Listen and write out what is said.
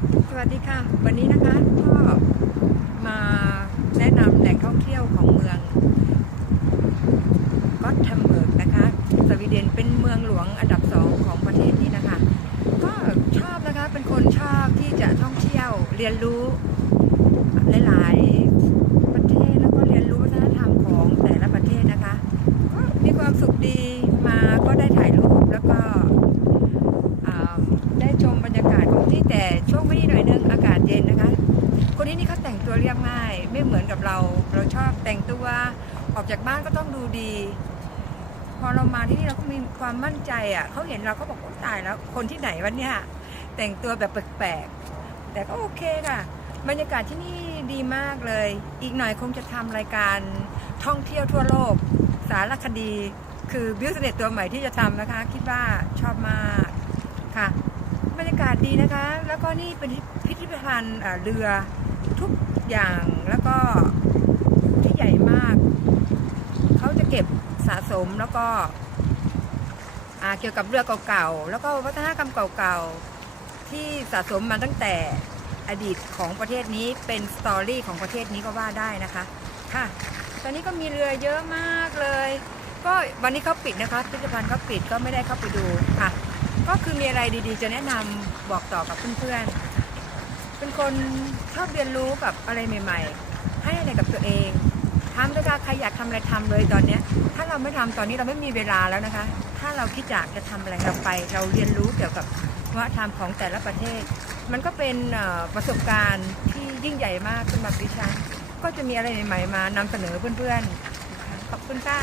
สวัสดีค่ะวันนี้นะคะก็มาแนะนำแหล่งท่องเที่ยวของเมืองก็อตเทมเบิร์กนะคะสวีเดนเป็นเมืองหลวงอันดับ2ของประเทศนี้นะคะก็ชอบนะคะเป็นคนชอบที่จะท่องเที่ยวเรียนรู้หลายๆประเทศแล้วก็เรียนรู้วัฒนธรรมของแต่ละประเทศนะคะก็มีความสุขดีมาก็ได้ถ่ายรูปแล้วก็ได้ชมบรรยากาศของที่แต่ช่วงนี้หน่อยนึงอากาศเย็นนะคะคนนี้นี่เขาแต่งตัวเรียบง่ายไม่เหมือนกับเราชอบแต่งตัวออกจากบ้านก็ต้องดูดีพอเรามาที่นี่เราก็มีความมั่นใจอ่ะเขาเห็นเราเขาบอกว่าตายแล้วคนที่ไหนวะเนี่ยแต่งตัวแบบแปลกๆแต่ก็โอเคค่ะบรรยากาศที่นี่ดีมากเลยอีกหน่อยคงจะทำรายการท่องเที่ยวทั่วโลกสารคดีคือบิวสเนสตัวใหม่ที่จะทำนะคะคิดว่าชอบมากค่ะบรรยากาศดีนะคะแล้วก็นี่เป็นพิพิธภัณฑ์เรือทุกอย่างแล้วก็ที่ใหญ่มากเขาจะเก็บสะสมแล้วก็เกี่ยวกับเรือเก่าๆแล้วก็วัฒนธรรมเก่าๆที่สะสมมาตั้งแต่อดีตของประเทศนี้เป็นสตอรี่ของประเทศนี้ก็ว่าได้นะคะค่ะตอนนี้ก็มีเรือเยอะมากเลยก็วันนี้เขาปิดนะคะพิพิธภัณฑ์เขาปิดก็ไม่ได้เข้าไปดูค่ะก็คือมีอะไรดีๆจะแนะนำบอกต่อกับเพื่อนๆเป็นคนชอบเรียนรู้กับอะไรใหม่ๆให้อะไรกับตัวเองทำด้วยกันใครอยากทำอะไรทำเลยตอนนี้ถ้าเราไม่ทำตอนนี้เราไม่มีเวลาแล้วนะคะถ้าเราคิดอยากจะทำอะไรเราไปเราเรียนรู้เกี่ยวกับวัฒนธรรมของแต่ละประเทศมันก็เป็นประสบการณ์ที่ยิ่งใหญ่มากสำหรับดิฉันก็จะมีอะไรใหม่ๆมานำเสนอเพื่อนๆขอบคุณค่ะ